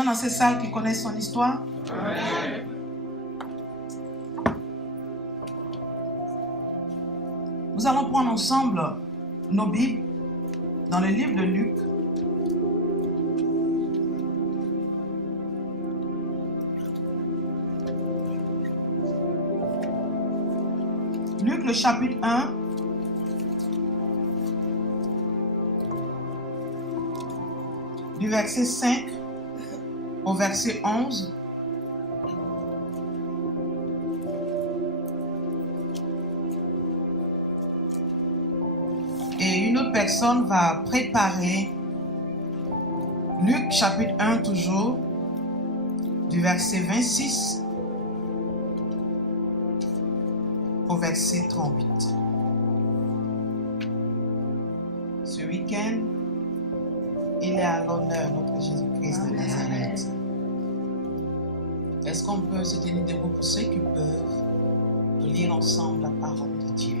gens dans cette salle qui connaissent son histoire? Amen. Nous allons prendre ensemble nos Bibles dans le livre de Luc. Luc, le chapitre 1. Du verset 5 au verset 11. Et une autre personne va préparer Luc chapitre 1 toujours, du verset 26 au verset 38. Ce week-end, il est à l'honneur, notre Jésus-Christ de Nazareth. Est-ce qu'on peut se tenir debout pour ceux qui peuvent lire ensemble la parole de Dieu?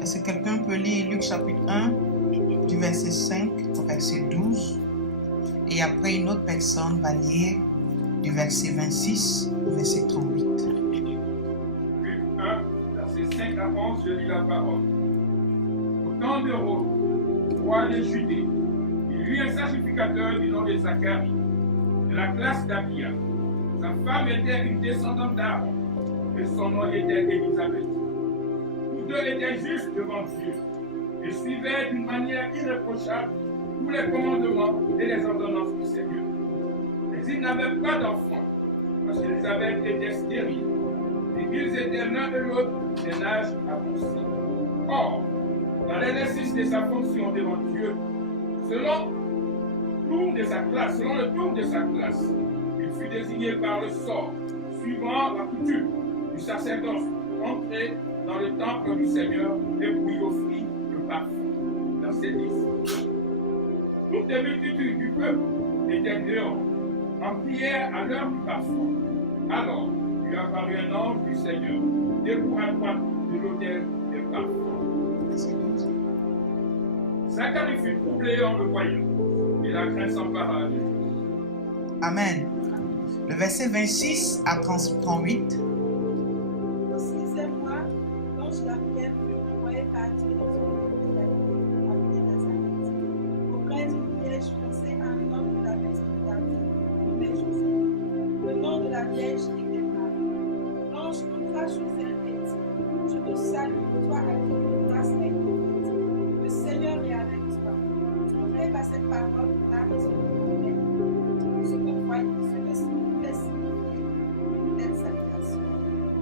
Est-ce que quelqu'un peut lire Luc chapitre 1, du verset 5 au verset 12? Et après, une autre personne va lire du verset 26 au verset 38. Luc 1, verset 5 à 11, je lis la parole. Au temps de Rome, roi de Judée, il y eut un sacrificateur du nom de Zacharie, de la classe d'Abia. Sa femme était une descendante d'Aaron, et son nom était Élisabeth. Tous deux étaient justes devant Dieu, et suivaient d'une manière irréprochable tous les commandements et les ordonnances du Seigneur. Mais ils n'avaient pas d'enfants, parce qu'Élisabeth était stérile, et qu'ils étaient l'un de l'autre d'un âge avancé. Or, dans l'exercice de sa fonction devant Dieu, selon le tour de sa classe, il fut désigné par le sort, suivant la coutume du sacerdoce, entrer dans le temple du Seigneur et pour y offrir le parfum. Verset 10. Toutes les multitudes du peuple étaient dehors, en prière à l'heure du parfum. Alors, lui apparut un ange du Seigneur, debout à droite de l'autel des parfums. Verset 12. Zacharie fut troublé en le voyant, et la crainte s'empara de lui. Amen. Le verset 26 à 38. Aussi, c'est moi, l'ange Gabriel fut envoyé par Dieu dans une ville de Nazareth, auprès d'une vierge fiancée à un homme de la maison de David, nommé Joseph. Le nom de la vierge était Marie. L'ange entra chez elle et dit: Je te salue, toi à qui la grâce est faite. Le Seigneur est avec toi. Troublé par cette parole, Marie se trouvait. Ce que fait signifier une telle salutation.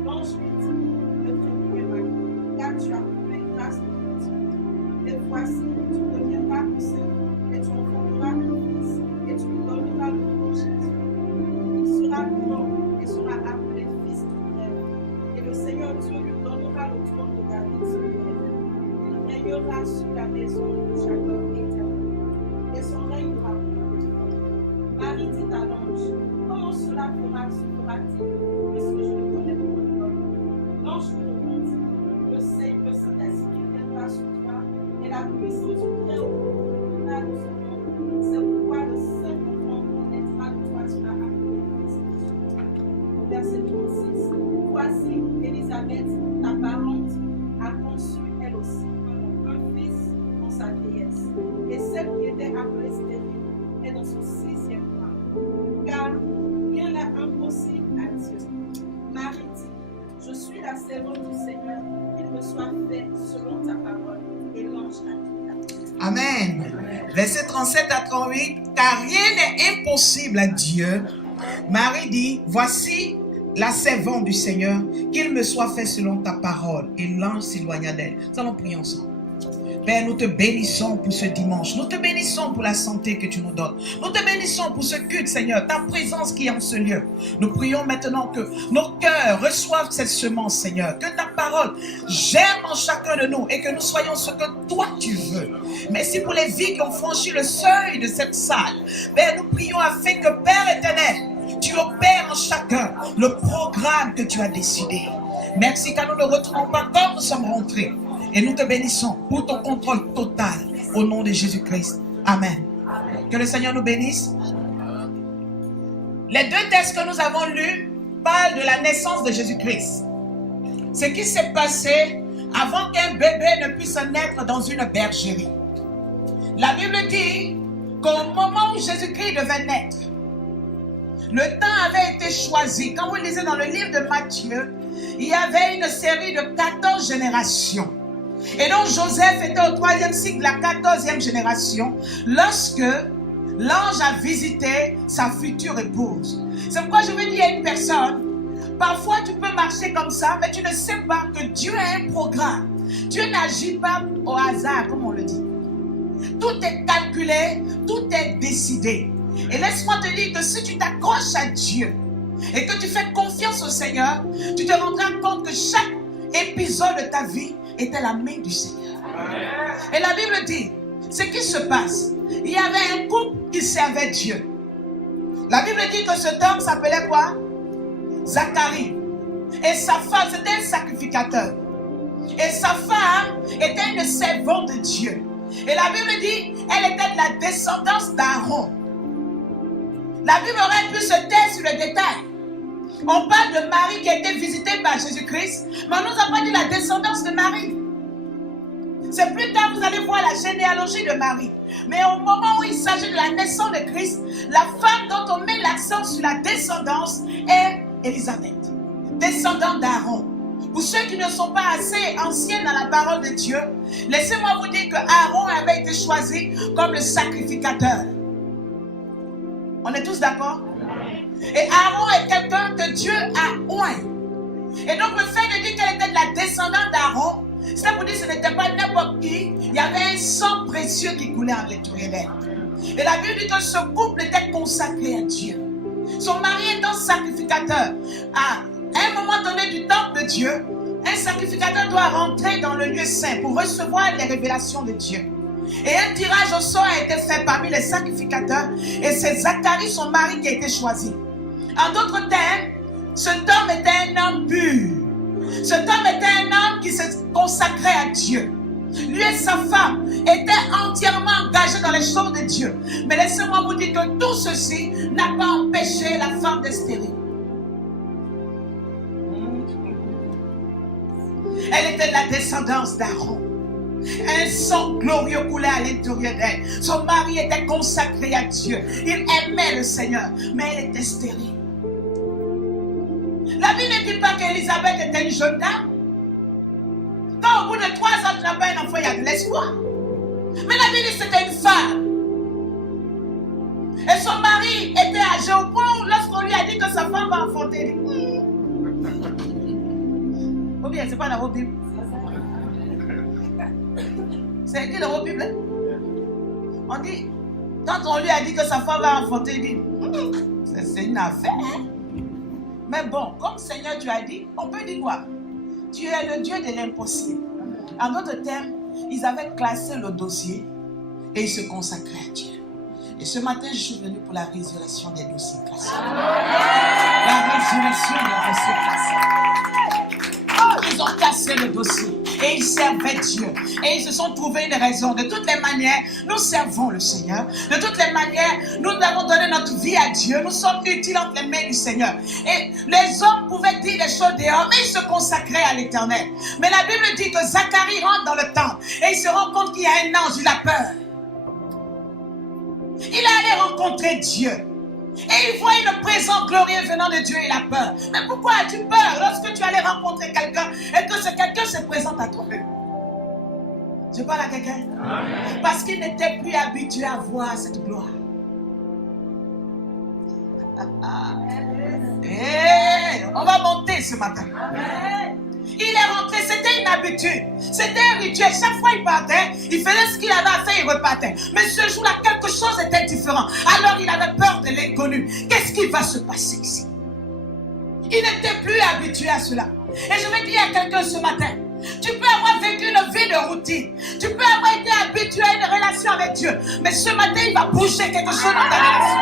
L'ange lui dit: Ne crains point, Marie, car tu as trouvé grâce devant Dieu. Et voici, tu deviendras enceinte, et tu enfanteras un fils, et tu lui donneras le nom de Jésus. Il sera grand et sera appelé fils du Très-Haut. Et le Seigneur Dieu lui donnera le trône de David son père. Il régnera sur la maison de Jacob éternellement, et son règne durera pour toujours. Marie dit à l'ange: Comment cela fera-t-il, puisque je ne connais point l'homme? L'ange lui répondit: Le Saint-Esprit viendra sur toi, et la puissance du Très-Haut viendra de son nom. C'est pourquoi le Saint-Enfant qui naîtra de toi sera appelé Fils de Dieu. Verset 36. Voici, Élisabeth, ta parente, a conçu elle aussi un fils dans sa vieillesse, et celle qui était appelée stérile est dans son 6e mois. Car rien n'est impossible à Dieu. Marie dit: Je suis la servante du Seigneur, qu'il me soit fait selon ta parole. Et l'ange la quitta. Amen. Verset 37 à 38. Car rien n'est impossible à Dieu. Marie dit: Voici la servante du Seigneur, qu'il me soit fait selon ta parole. Et l'ange s'éloigna d'elle. Nous allons prier ensemble. Père, nous te bénissons pour ce dimanche. Nous te bénissons pour la santé que tu nous donnes. Nous te bénissons pour ce culte, Seigneur, ta présence qui est en ce lieu. Nous prions maintenant que nos cœurs reçoivent cette semence, Seigneur. Que ta parole germe en chacun de nous et que nous soyons ce que toi tu veux. Merci pour les vies qui ont franchi le seuil de cette salle. Père, nous prions afin que, Père éternel, tu opères en chacun le programme que tu as décidé. Merci car nous ne retrouvons pas comme nous sommes rentrés. Et nous te bénissons pour ton contrôle total au nom de Jésus-Christ. Amen. Que le Seigneur nous bénisse. Les deux textes que nous avons lus parlent de la naissance de Jésus-Christ. Ce qui s'est passé avant qu'un bébé ne puisse naître dans une bergerie. La Bible dit qu'au moment où Jésus-Christ devait naître, le temps avait été choisi. Quand vous lisez dans le livre de Matthieu, il y avait une série de 14 générations. Et donc Joseph était au 3e cycle de la 14e génération lorsque l'ange a visité sa future épouse. C'est pourquoi je veux dire à une personne, parfois tu peux marcher comme ça, mais tu ne sais pas que Dieu a un programme. Dieu n'agit pas au hasard, comme on le dit. Tout est calculé, tout est décidé. Et laisse-moi te dire que si tu t'accroches à Dieu et que tu fais confiance au Seigneur, tu te rendras compte que chaque épisode de ta vie était la main du Seigneur. Et la Bible dit, ce qui se passe, il y avait un couple qui servait Dieu. La Bible dit que cet homme s'appelait quoi? Zacharie. Et sa femme, c'était un sacrificateur. Et sa femme était une servante de Dieu. Et la Bible dit, elle était de la descendance d'Aaron. La Bible aurait pu se taire sur le détail. On parle de Marie qui a été visitée par Jésus-Christ, mais on nous a pas dit la descendance de Marie. C'est plus tard que vous allez voir la généalogie de Marie. Mais au moment où il s'agit de la naissance de Christ, la femme dont on met l'accent sur la descendance est Élisabeth, descendante d'Aaron. Pour ceux qui ne sont pas assez anciens dans la parole de Dieu, laissez-moi vous dire que Aaron avait été choisi comme le sacrificateur. On est tous d'accord? Et Aaron est quelqu'un que Dieu a oint. Et donc le fait de dire qu'elle était de la descendante d'Aaron, c'est pour dire que ce n'était pas n'importe qui. Il y avait un sang précieux qui coulait en l'intérieur d'elle. Et la Bible dit que ce couple était consacré à Dieu. Son mari étant sacrificateur. À un moment donné du temple de Dieu, un sacrificateur doit rentrer dans le lieu saint pour recevoir les révélations de Dieu. Et un tirage au sort a été fait parmi les sacrificateurs. Et c'est Zacharie, son mari, qui a été choisi. En d'autres termes, cet homme était un homme pur. Cet homme était un homme qui se consacrait à Dieu. Lui et sa femme étaient entièrement engagés dans les choses de Dieu. Mais laissez-moi vous dire que tout ceci n'a pas empêché la femme d'être stérile. Elle était de la descendance d'Aaron. Un sang glorieux coulait à l'intérieur d'elle. Son mari était consacré à Dieu. Il aimait le Seigneur, mais elle était stérile. La Bible ne dit pas qu'Élisabeth était une jeune dame. Quand au bout de 3 ans, tu n'as pas un enfant, il y a de l'espoir. Mais la Bible dit que c'était une femme. Et son mari était âgé au point où lorsqu'on lui a dit que sa femme va enfanter, il dit, ou bien c'est pas dans vos Bibles. C'est écrit dans vos Bibles. Hein? On dit, quand on lui a dit que sa femme va enfanter, il dit, c'est une affaire. Hein? Mais bon, comme Seigneur tu as dit, on peut dire quoi? Tu es le Dieu de l'impossible. En d'autres termes, ils avaient classé le dossier et ils se consacraient à Dieu. Et ce matin, je suis venu pour la résurrection des dossiers classés. La résurrection des dossiers classés. Oh, ils ont cassé le dossier et ils servaient Dieu. Et ils se sont trouvés une raison. De toutes les manières, nous servons le Seigneur. De toutes les manières, nous avons donné notre vie à Dieu. Nous sommes utiles entre les mains du Seigneur. Et les hommes pouvaient dire des choses dehors, mais ils se consacraient à l'Éternel. Mais la Bible dit que Zacharie rentre dans le temple et il se rend compte qu'il y a un ange, il a peur. Il est allé rencontrer Dieu. Et il voit une présence glorieuse venant de Dieu, il a peur. Mais pourquoi as-tu peur lorsque tu allais rencontrer quelqu'un et que ce quelqu'un se présente à toi? Je parle à quelqu'un? Parce qu'il n'était plus habitué à voir cette gloire. Et on va monter ce matin. Il est rentré, c'était une habitude, c'était un rituel. Chaque fois il partait, il faisait ce qu'il avait à faire, il repartait. Mais ce jour-là, quelque chose était différent. Alors il avait peur de l'inconnu. Qu'est-ce qui va se passer ici? Il n'était plus habitué à cela. Et je vais dire à quelqu'un ce matin, tu peux avoir vécu une vie de routine. Tu peux avoir été habitué à une relation avec Dieu. Mais ce matin, il va bouger quelque chose dans ta relation.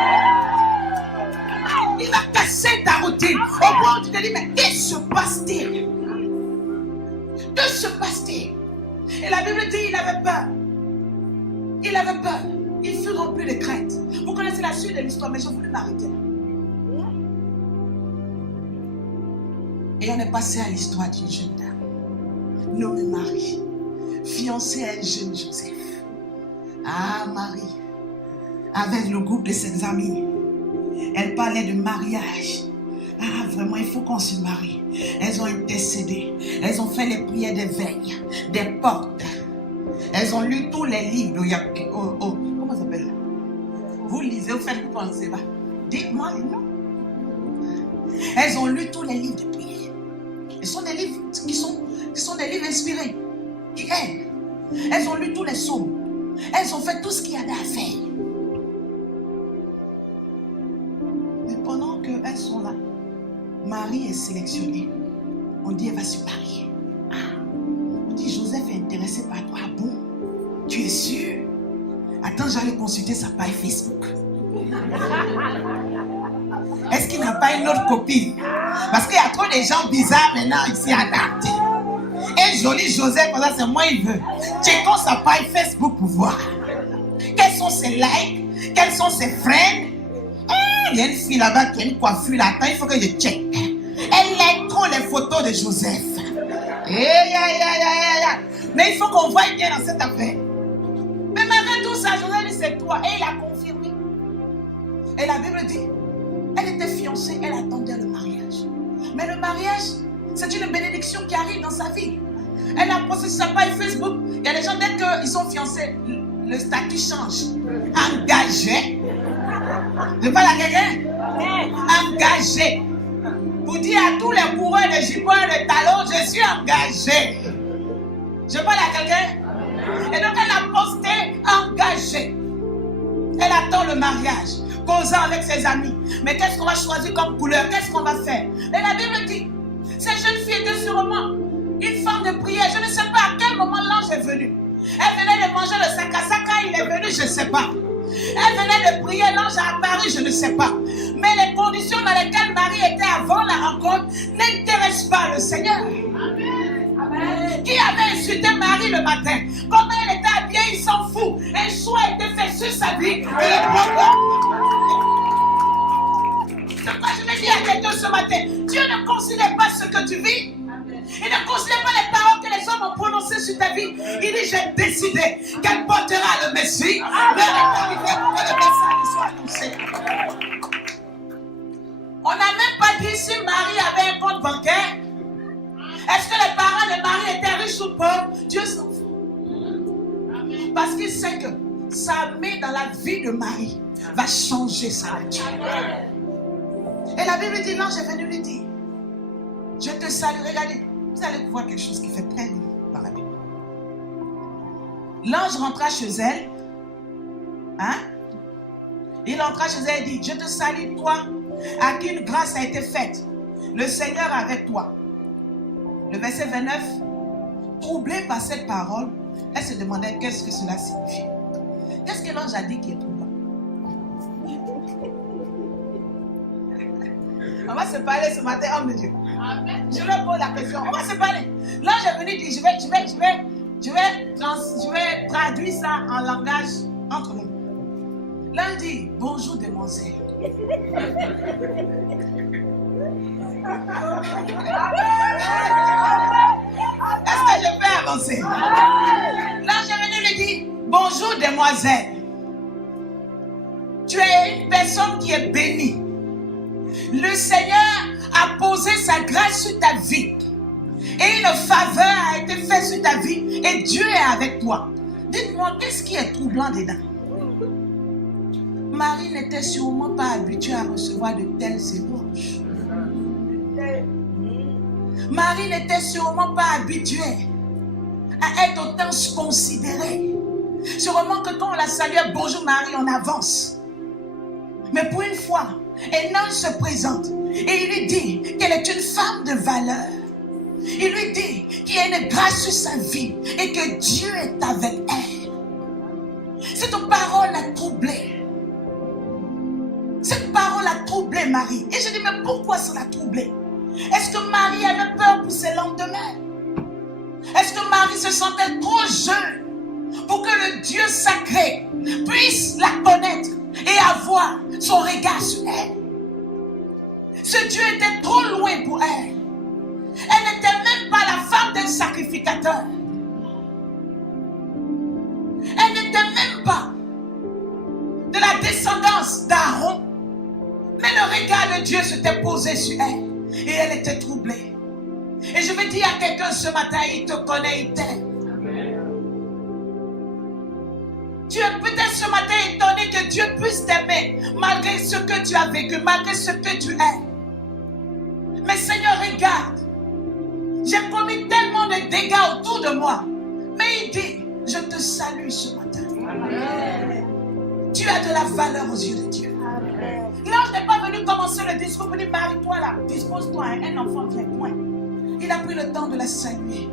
Il va casser ta routine. Au point où tu te dis, mais qu'est-ce qui se passe-t-il? de ce pasteur. Et la Bible dit il avait peur. Il avait peur. Il fut rempli de crainte. Vous connaissez la suite de l'histoire, mais je voulais m'arrêter là. Et on est passé à l'histoire d'une jeune dame, nommée Marie, fiancée à un jeune Joseph. Ah, Marie, avec le groupe de ses amis, elle parlait de mariage. Ah, vraiment, il faut qu'on se marie. Elles ont intercédé. Elles ont fait les prières des veilles, des portes. Elles ont lu tous les livres. Comment ça s'appelle? Vous lisez, vous faites, vous pensez pas. Dites-moi, non. Elles ont lu tous les livres de prière. Ce sont des livres qui sont des livres inspirés, qui aident. Elles ont lu tous les psaumes. Elles ont fait tout ce qu'il y avait à faire. Mais pendant qu'elles sont là, Marie est sélectionnée. On dit elle va se marier. Ah. On dit Joseph est intéressé par toi. Ah bon? Tu es sûr? Attends, j'allais consulter sa page Facebook. Est-ce qu'il n'a pas une autre copine? Parce qu'il y a trop de gens bizarres maintenant ici à Nantes. Un joli Joseph, comme ça, c'est moi il veut. Checkons sa page Facebook pour voir. Quels sont ses likes? Quels sont ses friends? Il y a une fille là-bas qui a une coiffure là. Attends, il faut que je check. Elle like trop les photos de Joseph. Mais il faut qu'on voie bien dans cette affaire. Mais malgré tout ça, Joseph dit c'est toi. Et il a confirmé. Et la Bible dit, elle était fiancée, elle attendait le mariage. Mais le mariage, c'est une bénédiction qui arrive dans sa vie. Elle a posté sur sa page Facebook. Il y a des gens, dès qu'ils sont fiancés, le statut change. Engagé. Je parle à quelqu'un? Engagé. Pour dire à tous les coureurs de jupons et de talons, je suis engagé. Je parle à quelqu'un? Et donc elle a posté engagé. Elle attend le mariage, causant avec ses amis. Mais qu'est-ce qu'on va choisir comme couleur? Qu'est-ce qu'on va faire? Et la Bible dit, cette jeune fille était sûrement une femme de prière. Je ne sais pas à quel moment l'ange est venu. Elle venait de manger le sakasaka, il est venu, je ne sais pas. Elle venait de prier, l'ange a apparu, je ne sais pas. Mais les conditions dans lesquelles Marie était avant la rencontre n'intéressent pas le Seigneur. Amen. Qui avait insulté Marie le matin? Comment elle était habillée, il s'en fout. Un choix a été fait sur sa vie. C'est pourquoi je vais dire à quelqu'un ce matin, Dieu ne considère pas ce que tu vis. Il ne considère pas les paroles que les hommes ont prononcées sur ta vie. Il dit, j'ai décidé qu'elle portera le Messie. L'heure est arrivée pour que le message soit annoncé. On n'a même pas dit si Marie avait un compte bancaire. Est-ce que les parents de Marie étaient riches ou pauvres? Dieu s'en fout. Parce qu'il sait que sa main dans la vie de Marie va changer sa nature. Et la Bible dit, l'ange est venu lui dire, je te salue. Regardez, vous allez voir quelque chose qui fait très bien dans la Bible. L'ange rentra chez elle. Hein? Il entra chez elle et dit, je te salue toi, à qui une grâce a été faite. Le Seigneur est avec toi. Le verset 29, troublée par cette parole, elle se demandait qu'est-ce que cela signifie. Qu'est-ce que l'ange a dit qui est troublant? On va se parler ce matin, homme de Dieu. Je vais poser la question. On va se parler. L'ange est venu dire, je vais traduire ça en langage entre nous. L'ange dit, bonjour demoiselle. Est-ce que je peux avancer? L'ange est venu lui dire, bonjour demoiselle. Tu es une personne qui est bénie. Le Seigneur a posé sa grâce sur ta vie. Et une faveur a été faite sur ta vie. Et Dieu est avec toi. Dites-moi, qu'est-ce qui est troublant dedans? Marie n'était sûrement pas habituée à recevoir de telles éloges. Marie n'était sûrement pas habituée à être autant considérée. Sûrement que quand on la saluait, bonjour Marie, on avance. Mais pour une fois, un ange se présente et il lui dit qu'elle est une femme de valeur. Il lui dit qu'il y a une grâce sur sa vie et que Dieu est avec elle. Cette parole l'a troublée. Cette parole a troublé Marie. Et je dis, mais pourquoi ça l'a troublée? Est-ce que Marie avait peur pour ses lendemains? que Marie se sentait trop jeune pour que le Dieu sacré puisse la connaître et avoir son regard sur elle. Ce Dieu était trop loin pour elle. Elle n'était même pas la femme d'un sacrificateur. Elle n'était même pas de la descendance d'Aaron. Mais le regard de Dieu s'était posé sur elle. Et elle était troublée. Et je veux dire à quelqu'un ce matin, il te connaît, il t'aime. Tu es peut-être ce matin étonné que Dieu puisse t'aimer malgré ce que tu as vécu, malgré ce que tu es. Mais Seigneur, regarde. J'ai commis tellement de dégâts autour de moi. Mais il dit, je te salue ce matin. Amen. Tu as de la valeur aux yeux de Dieu. L'ange n'est pas venu commencer le discours pour dire, marie-toi là, dispose-toi, un enfant vient, point. Il a pris le temps de la saluer.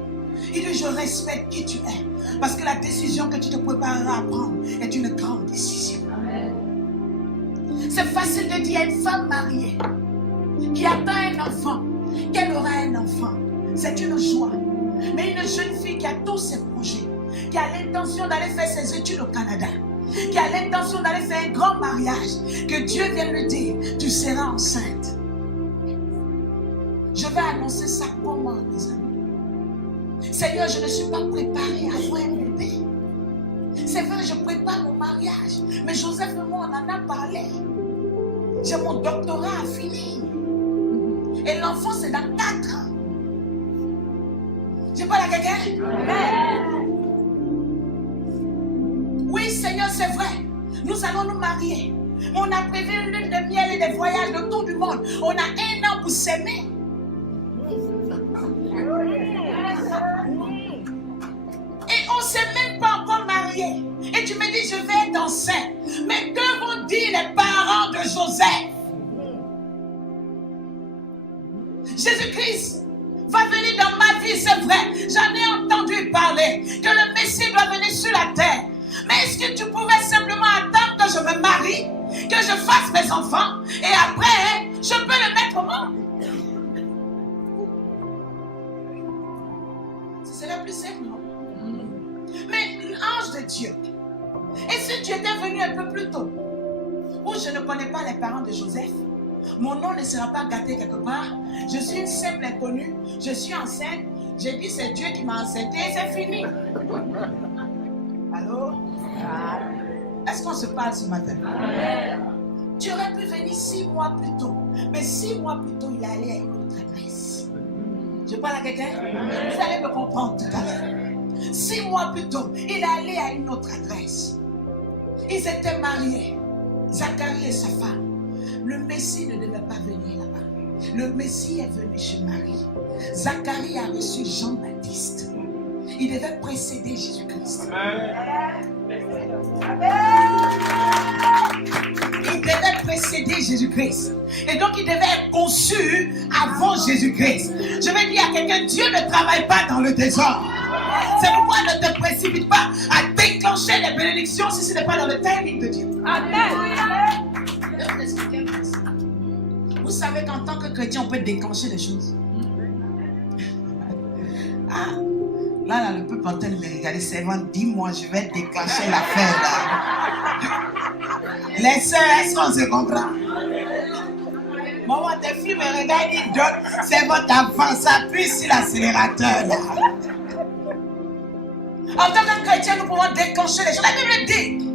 Il dit, je respecte qui tu es. Parce que la décision que tu te prépareras à prendre est une grande décision. C'est facile de dire à une femme mariée qui attend un enfant, qu'elle aura un enfant. C'est une joie. Mais une jeune fille qui a tous ses projets, qui a l'intention d'aller faire ses études au Canada, qui a l'intention d'aller faire un grand mariage, que Dieu vienne lui dire, tu seras enceinte. Je vais annoncer ça comment, mes amis? Seigneur, je ne suis pas préparée à avoir un bébé. C'est vrai, je prépare mon mariage. Mais Joseph et moi, on en a parlé. J'ai mon doctorat à finir. Et l'enfant, c'est dans 4 ans. Je parle à quelqu'un? Oui, Seigneur, c'est vrai. Nous allons nous marier. On a prévu une lune de miel et des voyages de tout du monde. On a 1 an pour s'aimer. Et on ne s'est même pas encore marié. Et tu me dis, je vais être enceinte. Mais que vont dire les parents de Joseph? Jésus-Christ va venir dans ma vie, c'est vrai. J'en ai entendu parler que le Messie doit venir sur la terre. Mais est-ce que tu pouvais simplement attendre que je me marie, que je fasse mes enfants, et après, je peux le mettre au monde? C'est la plus simple, non? Mais l'ange de Dieu, et si tu étais venu un peu plus tôt, où je ne connais pas les parents de Joseph, mon nom ne sera pas gâté quelque part. Je suis une simple inconnue, je suis enceinte, j'ai dit c'est Dieu qui m'a enceinté et c'est fini. Allô? Est-ce qu'on se parle ce matin? Tu aurais pu venir 6 mois plus tôt, mais 6 mois plus tôt, il allait à une autre adresse. Je parle à quelqu'un? Vous allez me comprendre tout à l'heure. 6 mois plus tôt, il allait à une autre adresse. Ils étaient mariés, Zacharie et sa femme. Le Messie ne devait pas venir là-bas. Le Messie est venu chez Marie. Zacharie a reçu Jean-Baptiste. Il devait précéder Jésus-Christ. Il devait précéder Jésus-Christ. Et donc il devait être conçu avant Jésus-Christ. Je vais dire à quelqu'un, Dieu ne travaille pas dans le désordre. C'est pourquoi ne te précipite pas à déclencher les bénédictions si ce n'est pas dans le timing de Dieu. Amen. Vous savez qu'en tant que chrétien, on peut déclencher des choses. Ah, là, le peuple en train de me regarder, c'est vraiment, dis-moi, je vais déclencher l'affaire là. Les sœurs, est-ce qu'on se comprend? Maman, tes filles me regardent, ils donnent, c'est votre enfant, ça appuie sur l'accélérateur là. En tant que chrétien, nous pouvons déclencher les choses. La Bible dit,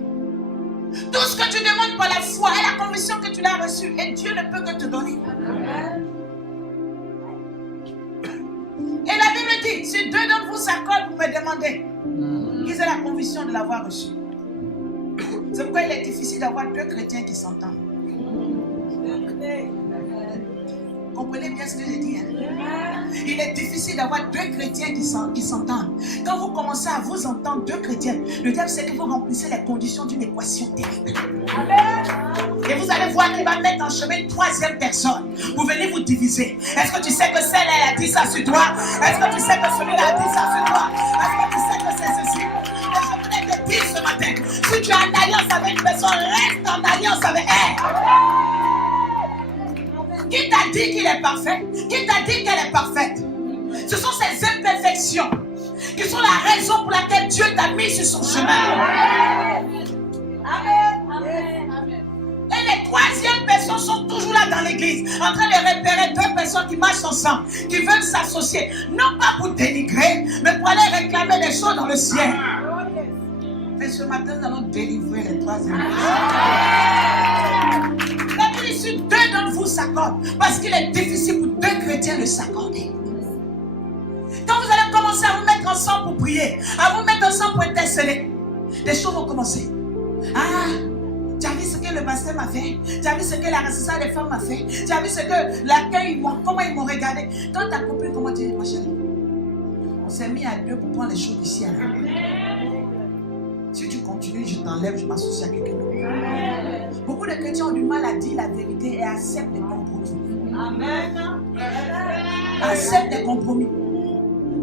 tout ce que tu demandes par la foi et la conviction que tu l'as reçue, et Dieu ne peut que te donner. Et la Bible dit, si 2 d'entre vous s'accordent pour me demander, qu'ils aient la conviction de l'avoir reçu. C'est pourquoi il est difficile d'avoir 2 chrétiens qui s'entendent. Comprenez bien ce que je dis. Hein? Il est difficile d'avoir 2 chrétiens qui s'entendent. Quand vous commencez à vous entendre 2 chrétiens, le diable sait que vous remplissez les conditions d'une équation terrible. Et vous allez voir qu'il va mettre en chemin une 3e personne pour venir vous diviser. Est-ce que tu sais que celle-là a dit ça sur toi? Est-ce que tu sais que celui-là a dit ça sur toi? Est-ce que tu sais que c'est ceci? Et je voulais te dire ce matin, si tu es en alliance avec une personne, reste en alliance avec elle. Qui t'a dit qu'il est parfait? Qui t'a dit qu'elle est parfaite? Ce sont ces imperfections qui sont la raison pour laquelle Dieu t'a mis sur son chemin. Et les troisièmes personnes sont toujours là dans l'église, en train de repérer deux personnes qui marchent ensemble, qui veulent s'associer, non pas pour dénigrer, mais pour aller réclamer des choses dans le ciel. Mais ce matin, nous allons délivrer les troisièmes personnes. La Bible dit, si deux d'entre vous s'accordent, parce qu'il est difficile pour deux chrétiens de s'accorder. Quand vous allez commencer à vous mettre ensemble pour prier, à vous mettre ensemble pour intercéder, des choses vont commencer. Ah, tu as vu ce que le pasteur m'a fait? Tu as vu ce que la responsable des femmes m'a fait? Tu as vu ce que l'accueil, comment ils m'ont regardé? Quand ta copine, comment tu dis, ma chérie? On s'est mis à deux pour prendre les choses du ciel. Si tu continues, je t'enlève, je m'associe à quelqu'un d'autre. Beaucoup de chrétiens ont du mal à dire la vérité et acceptent des compromis. Amen. Accepte des compromis.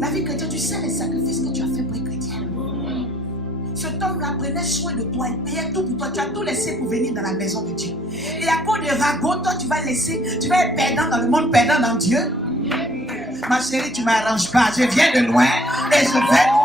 La vie chrétienne, tu sais les sacrifices que tu as fait pour les chrétiens. Cet homme-là prenait soin de toi, il payait tout pour toi. Tu as tout laissé pour venir dans la maison de Dieu. Et à cause de ragots, toi tu vas laisser, tu vas être perdant dans le monde, perdant dans Dieu. Ma chérie, tu ne m'arranges pas. Je viens de loin et je vais.